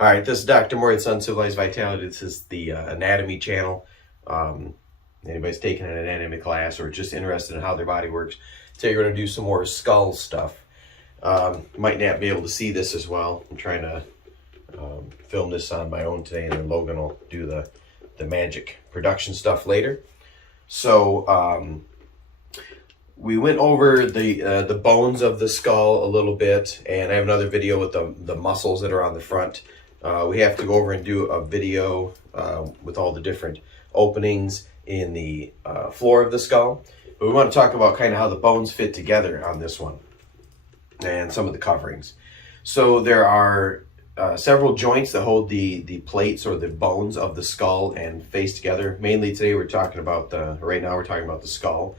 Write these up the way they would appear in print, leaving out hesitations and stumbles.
All right, this is Dr. Morey. It's Uncivilized Vitality. This is the anatomy channel. Anybody's taking an anatomy class or just interested in how their body works, today we're going to do some more skull stuff. Might not be able to see this as well. I'm trying to film this on my own today, and then Logan will do the magic production stuff later. So we went over the bones of the skull a little bit, and I have another video with the muscles that are on the front. We have to go over and do a video with all the different openings in the floor of the skull. But we want to talk about kind of how the bones fit together on this one and some of the coverings. So there are several joints that hold the plates or the bones of the skull and face together. Mainly today we're talking about right now we're talking about the skull.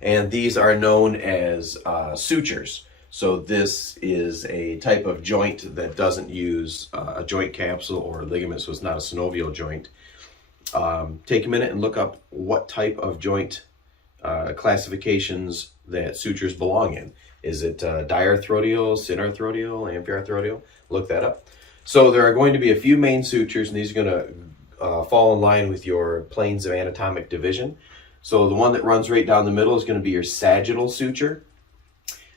And these are known as sutures. So this is a type of joint that doesn't use a joint capsule or ligament, so it's not a synovial joint. Take a minute and look up what type of joint classifications that sutures belong in. Is it diarthrodial, synarthrodial, amphiarthrodial? Look that up. So there are going to be a few main sutures, and these are going to fall in line with your planes of anatomic division. So the one that runs right down the middle is going to be your sagittal suture.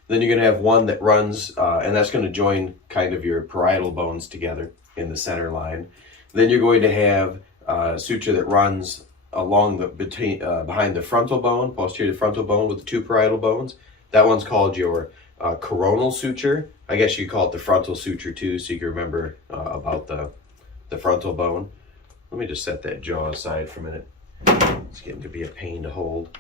Then you're going to have one that runs, and that's going to join kind of your parietal bones together in the center line. Then you're going to have a suture that runs along behind the frontal bone, posterior frontal bone with the two parietal bones. That one's called your coronal suture. I guess you could call it the frontal suture too, so you can remember about the frontal bone. Let me just set that jaw aside for a minute. It's getting to be a pain to hold.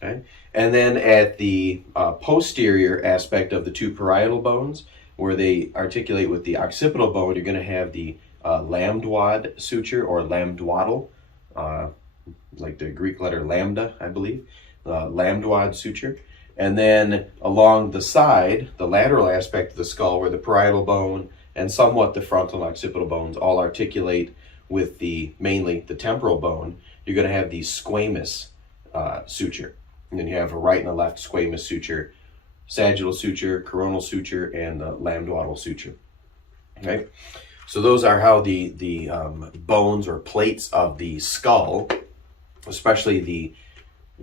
Okay, and then at the posterior aspect of the two parietal bones, where they articulate with the occipital bone, you're going to have the lambdoid suture or lambdoidal, like the Greek letter lambda, I believe, lambdoid suture. And then along the side, the lateral aspect of the skull, where the parietal bone and somewhat the frontal and occipital bones all articulate with mainly the temporal bone, you're going to have the squamous suture. And then you have a right and a left squamous suture, sagittal suture, coronal suture, and the lambdoidal suture. Okay, so those are how the bones or plates of the skull, especially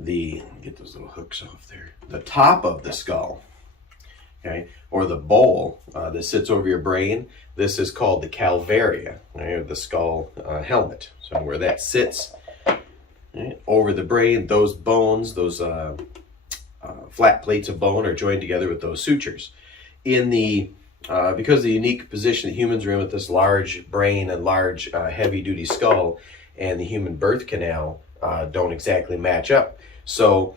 get those little hooks off there, the top of the skull, okay, or the bowl that sits over your brain. This is called the calvaria, right, the skull helmet. So where that sits, right, over the brain, those bones, those flat plates of bone are joined together with those sutures. Because of the unique position that humans are in with this large brain and large heavy-duty skull, and the human birth canal don't exactly match up. So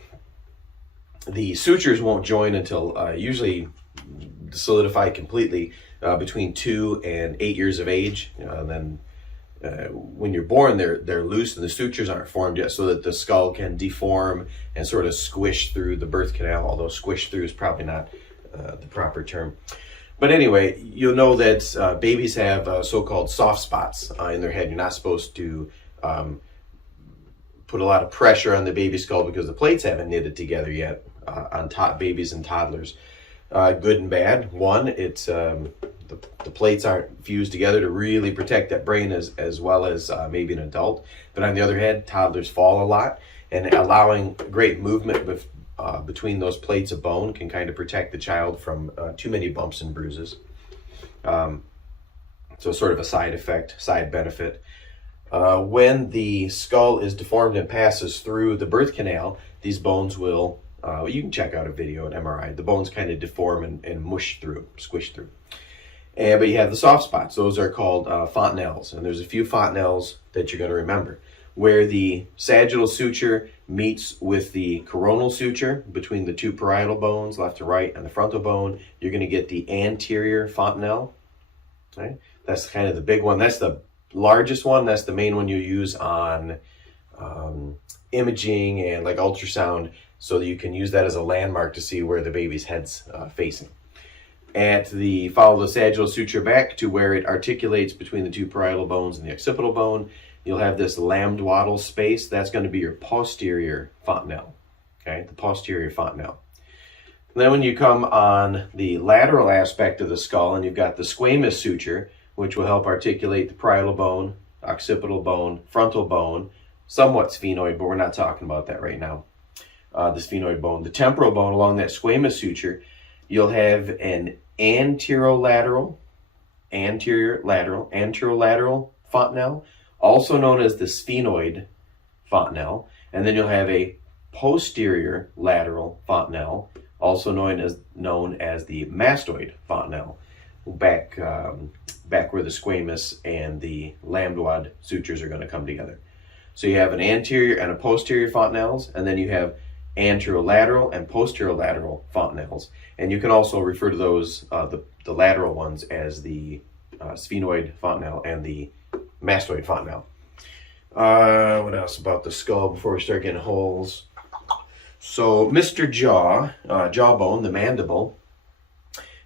the sutures won't join until usually solidify completely between 2 and 8 years of age. Then when you're born, they're loose and the sutures aren't formed yet, so that the skull can deform and sort of squish through the birth canal, although squish through is probably not the proper term. But anyway, you'll know that babies have so-called soft spots in their head. You're not supposed to put a lot of pressure on the baby skull because the plates haven't knitted together yet on top babies and toddlers. Good and bad. One, it's the plates aren't fused together to really protect that brain as well as maybe an adult. But on the other hand, toddlers fall a lot, and allowing great movement between those plates of bone can kind of protect the child from too many bumps and bruises. So sort of a side effect, side benefit. When the skull is deformed and passes through the birth canal, these bones will, you can check out a video, an MRI, the bones kind of deform and mush through, squish through. But you have the soft spots. Those are called fontanelles. And there's a few fontanelles that you're going to remember. Where the sagittal suture meets with the coronal suture between the two parietal bones, left to right, and the frontal bone, you're going to get the anterior fontanelle. Okay? That's kind of the big one. That's the largest one. That's the main one you use on imaging and like ultrasound, so that you can use that as a landmark to see where the baby's head's facing. Follow the sagittal suture back to where it articulates between the two parietal bones and the occipital bone. You'll have this lambdoidal space. That's going to be your posterior fontanelle. Okay, the posterior fontanelle. And then when you come on the lateral aspect of the skull and you've got the squamous suture, which will help articulate the parietal bone, occipital bone, frontal bone, somewhat sphenoid, but we're not talking about that right now. The sphenoid bone. The temporal bone along that squamous suture, you'll have an anterolateral fontanelle, also known as the sphenoid fontanelle, and then you'll have a posterior lateral fontanelle, also known as the mastoid fontanelle, back where the squamous and the lambdoid sutures are going to come together. So you have an anterior and a posterior fontanelles, and then you have anterolateral and posterolateral fontanelles, and you can also refer to those the lateral ones as the sphenoid fontanelle and the mastoid fontanelle. What else about the skull before we start getting holes? So Mr. Jawbone, the mandible,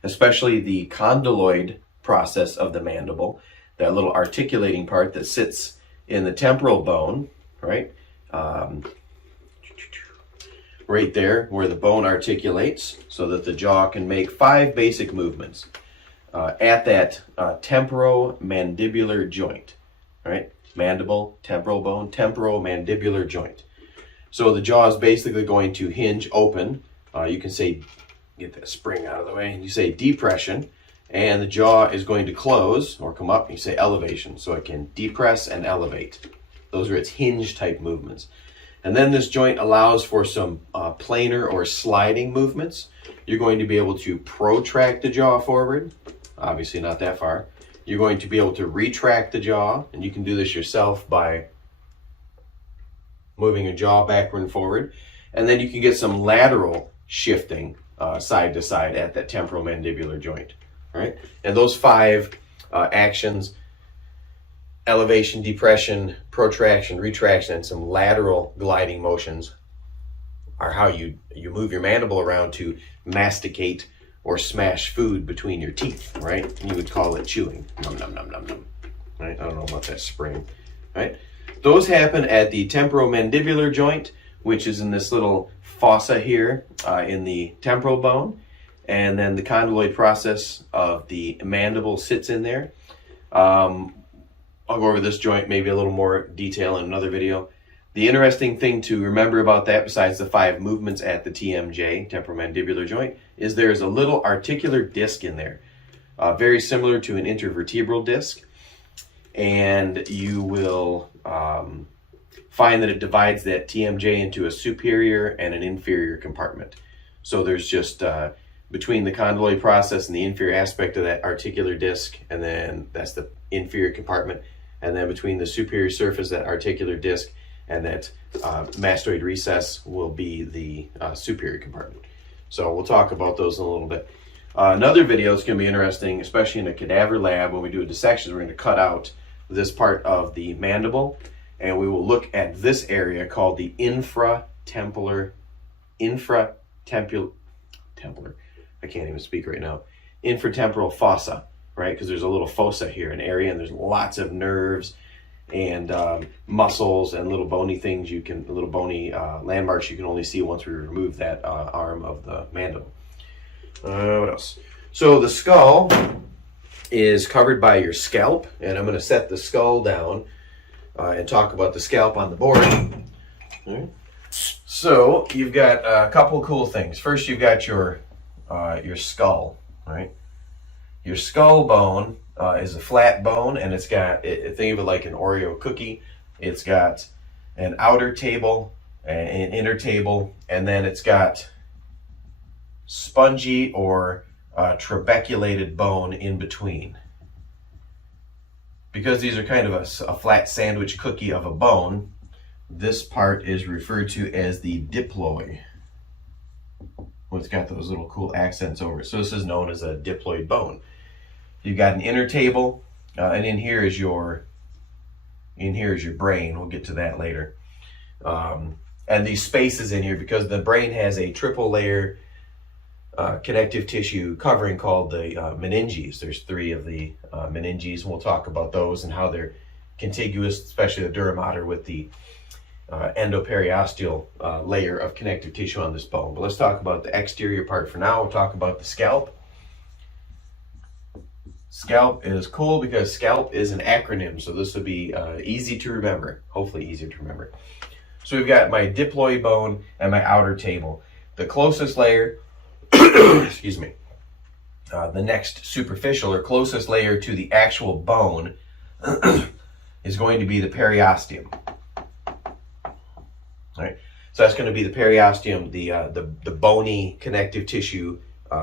especially the condyloid process of the mandible, that little articulating part that sits in the temporal bone, right? Right there where the bone articulates so that the jaw can make 5 basic movements at that temporomandibular joint, right? Mandible, temporal bone, temporomandibular joint. So the jaw is basically going to hinge open. You can say, get that spring out of the way, and you say depression, and the jaw is going to close or come up, and you say elevation. So it can depress and elevate. Those are its hinge type movements. And then this joint allows for some planar or sliding movements. You're going to be able to protract the jaw forward, obviously not that far. You're going to be able to retract the jaw, and you can do this yourself by moving your jaw backward and forward. And then you can get some lateral shifting side to side at that temporomandibular joint, right? And those 5 actions, elevation, depression, protraction, retraction, and some lateral gliding motions, are how you move your mandible around to masticate or smash food between your teeth, right? You would call it chewing. Num, num, num, num, num. Right? I don't know about that spring, right? Those happen at the temporomandibular joint, which is in this little fossa here in the temporal bone, and then the condyloid process of the mandible sits in there. I'll go over this joint maybe a little more detail in another video. The interesting thing to remember about that, besides the 5 movements at the TMJ, temporomandibular joint, is there's a little articular disc in there, very similar to an intervertebral disc, and you will find that it divides that TMJ into a superior and an inferior compartment. So there's just between the condyloid process and the inferior aspect of that articular disc, and then that's the inferior compartment, and then between the superior surface, that articular disc, and that mastoid recess will be the superior compartment. So we'll talk about those in a little bit. Another video is going to be interesting, especially in a cadaver lab. When we do a dissection, we're going to cut out this part of the mandible, and we will look at this area called the infratemporal, I can't even speak right now, infratemporal fossa, right? Because there's a little fossa here, an area, and there's lots of nerves and muscles and little bony things little bony landmarks you can only see once we remove that arm of the mandible. What else? So the skull is covered by your scalp, and I'm going to set the skull down and talk about the scalp on the board. All right. So you've got a couple cool things. First, you've got your skull, right? Your skull bone is a flat bone, and it's got, think of it like an Oreo cookie. It's got an outer table, an inner table, and then it's got spongy or trabeculated bone in between. Because these are kind of a flat sandwich cookie of a bone, this part is referred to as the diploid. Well, it's got those little cool accents over it. So this is known as a diploid bone. You've got an inner table, and in here is your brain. We'll get to that later. And these spaces in here, because the brain has a triple layer connective tissue covering called the meninges. There's 3 of the meninges, and we'll talk about those and how they're contiguous, especially the dura mater with the endoperiosteal layer of connective tissue on this bone. But let's talk about the exterior part for now. We'll talk about the scalp. Scalp is cool because Scalp is an acronym, so this would be easy to remember, hopefully easier to remember. So we've got my diploid bone and my outer table. The closest layer, excuse me, the next superficial or closest layer to the actual bone is going to be the periosteum. All right, so that's going to be the periosteum, the bony connective tissue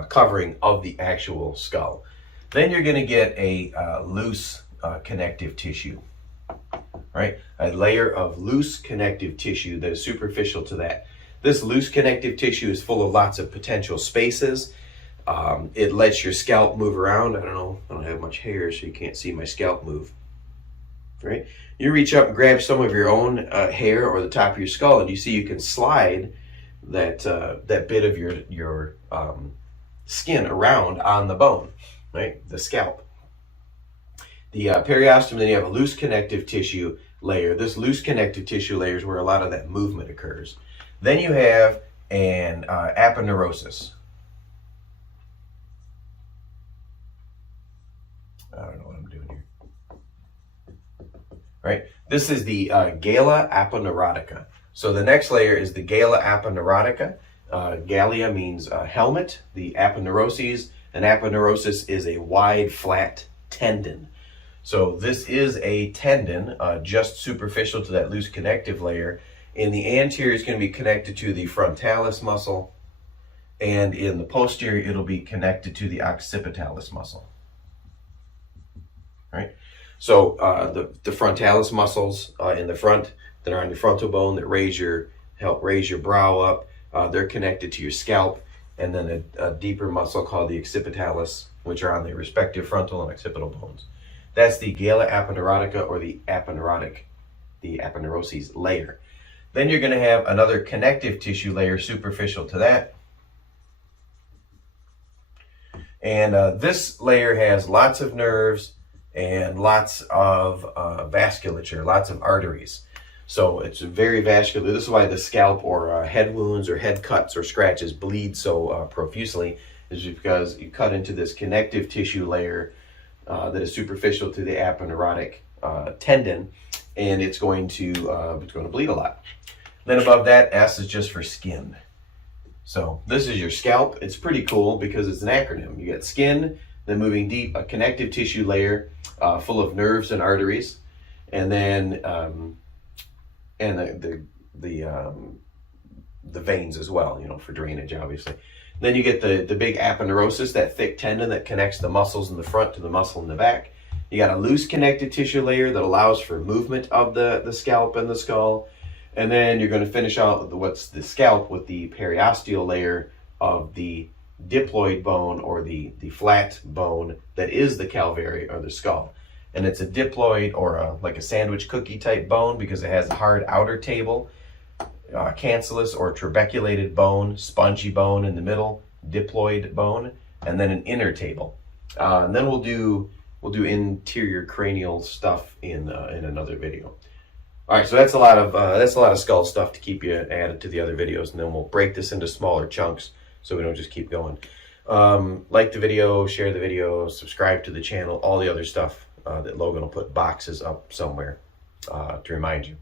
covering of the actual skull. Then you're going to get a loose connective tissue, right? A layer of loose connective tissue that is superficial to that. This loose connective tissue is full of lots of potential spaces. It lets your scalp move around. I don't have much hair, so you can't see my scalp move, right? You reach up and grab some of your own hair or the top of your skull, and you see you can slide that bit of your skin around on the bone. Right, the scalp. The periosteum, then you have a loose connective tissue layer. This loose connective tissue layer is where a lot of that movement occurs. Then you have an aponeurosis. I don't know what I'm doing here. Right, this is the gala aponeurotica. So the next layer is the gala aponeurotica. Gallia means helmet. The aponeuroses. An aponeurosis is a wide, flat tendon. So this is a tendon just superficial to that loose connective layer. In the anterior, it's going to be connected to the frontalis muscle, and in the posterior, it'll be connected to the occipitalis muscle. Right? So the frontalis muscles in the front that are on your frontal bone that help raise your brow up, they're connected to your scalp. And then a deeper muscle called the occipitalis, which are on the respective frontal and occipital bones. That's the gala aponeurotica, or the aponeuroses layer. Then you're going to have another connective tissue layer superficial to that. And this layer has lots of nerves and lots of vasculature, lots of arteries. So it's very vascular. This is why the scalp or head wounds or head cuts or scratches bleed so profusely, is because you cut into this connective tissue layer that is superficial to the aponeurotic tendon, and it's going to bleed a lot. Then above that, S is just for skin. So this is your scalp. It's pretty cool because it's an acronym. You get skin, then moving deep, a connective tissue layer full of nerves and arteries, and then the veins as well, for drainage, obviously. Then you get the big aponeurosis, that thick tendon that connects the muscles in the front to the muscle in the back. You got a loose connective tissue layer that allows for movement of the scalp and the skull. And then you're going to finish out what's the scalp with the periosteal layer of the diploid bone, or the flat bone that is the calvary or the skull. And it's a diploid, or like a sandwich cookie type bone, because it has a hard outer table, cancellous or trabeculated bone, spongy bone in the middle, diploid bone, and then an inner table. And then we'll do interior cranial stuff in another video. All right, so that's a lot of skull stuff to keep you added to the other videos, and then we'll break this into smaller chunks so we don't just keep going. Like the video, share the video, subscribe to the channel, all the other stuff that Logan will put boxes up somewhere to remind you.